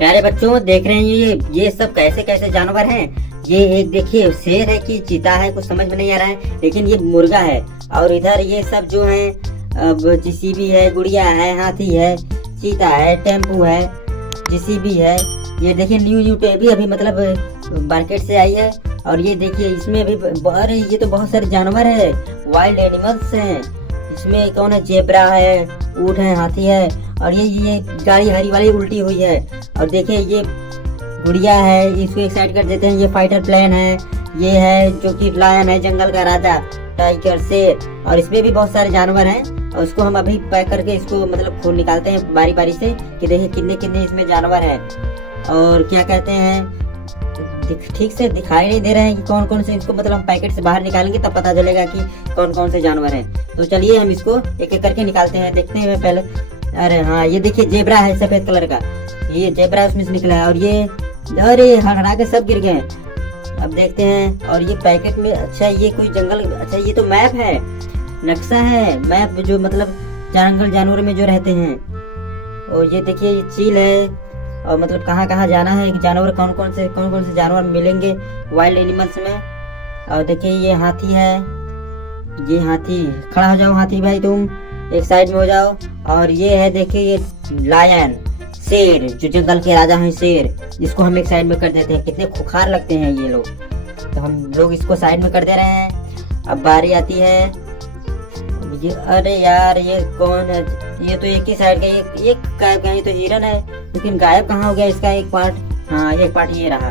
प्यारे बच्चों, देख रहे हैं ये सब कैसे कैसे जानवर हैं। ये एक देखिए शेर है कि चीता है, कुछ समझ में नहीं आ रहा है, लेकिन ये मुर्गा है। और इधर ये सब जो है जेसीबी है, गुड़िया है, हाथी है, चीता है, टेम्पू है, जेसीबी है। ये देखिए न्यू टेबी अभी मतलब मार्केट से आई है। और ये देखिए इसमें भी अरे ये तो बहुत सारे जानवर है, वाइल्ड एनिमल्स हैं। इसमें कौन है? जेब्रा है, ऊंट है, हाथी है। और ये गाड़ी हरी वाली उल्टी हुई है। और देखिए ये गुड़िया है, इसको एक साइड कर देते हैं। ये फाइटर प्लेन है, ये है जो कि लायन है, जंगल का राजा, टाइगर, शेर। और इसमें भी बहुत सारे जानवर हैं। और उसको हम अभी पैक करके इसको मतलब खून निकालते हैं बारी बारी से कि देखिए कितने कितने इसमें जानवर हैं। और क्या कहते हैं, ठीक से दिखाई नहीं दे रहे हैं कि कौन कौन से। इसको मतलब हम पैकेट से बाहर निकालेंगे तब पता चलेगा कि कौन कौन से जानवर हैं। तो चलिए हम इसको एक एक करके निकालते हैं, देखते हैं पहले। अरे हाँ, ये देखिए जेब्रा है सफेद कलर का, ये जेब्रा उसमें से निकला है। और ये अरे हड़हड़ा के सब गिर गए हैं। अब देखते हैं। और ये पैकेट में, अच्छा ये कोई जंगल, अच्छा ये तो मैप है, नक्शा है, मैप जो मतलब जंगल जानवर में जो रहते हैं। और ये देखिए ये चील है, और मतलब कहाँ कहाँ जाना है, जानवर कौन कौन से जानवर मिलेंगे वाइल्ड एनिमल्स में। और देखिए ये हाथी है, ये हाथी, खड़ा हो जाओ हाथी भाई, तुम एक साइड में हो जाओ। और ये है देखिए ये लायन, शेर, जो जंगल के राजा हैं, शेर, इसको हम एक साइड में कर देते हैं। कितने खुखार लगते हैं ये लोग, तो हम लोग इसको साइड में कर दे रहे हैं। अब बारी आती है ये, अरे यार ये कौन है? ये तो एक ही साइड का, एक गायब गया। ये तो हिरन है, लेकिन गायब कहाँ हो गया इसका एक पार्ट? हाँ एक पार्ट ये रहा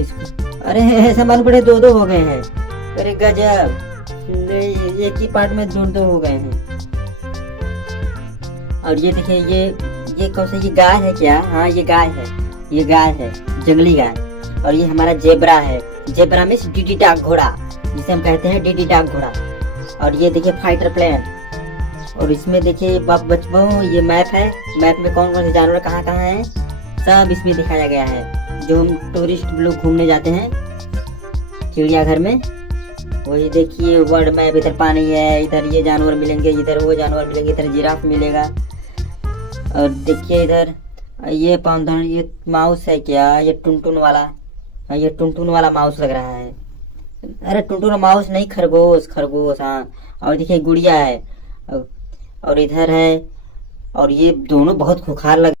इसको। अरे ऐसा मालूम पड़े दो हो गए हैं। अरे गजब, एक ही पार्ट में दो हो गए हैं। और ये देखिए ये कौन सा, ये गाय है क्या? हाँ ये गाय है, ये गाय है, जंगली गाय। और ये हमारा जेब्रा है, जेब्रा में डीडी डाक घोड़ा, जिसे हम कहते हैं डीडी डाक घोड़ा। और ये देखिए फाइटर प्लेन। और इसमें देखिए बच्चों ये मैप है, मैप में कौन कौन से जानवर कहाँ कहाँ हैं सब इसमें दिखाया गया है। जो हम टूरिस्ट लोग घूमने जाते हैं चिड़ियाघर में, वही देखिए वर्ल्ड मैप। इधर पानी है, इधर ये जानवर मिलेंगे, इधर वो जानवर मिलेंगे, इधर जिराफ मिलेगा। और देखिए इधर ये पाउंडर, ये माउस है क्या? ये टुनटुन वाला, ये टुनटुन वाला माउस लग रहा है। अरे टुनटुन माउस नहीं, खरगोश, हाँ। और देखिए गुड़िया है, और इधर है। और ये दोनों बहुत खुखार लग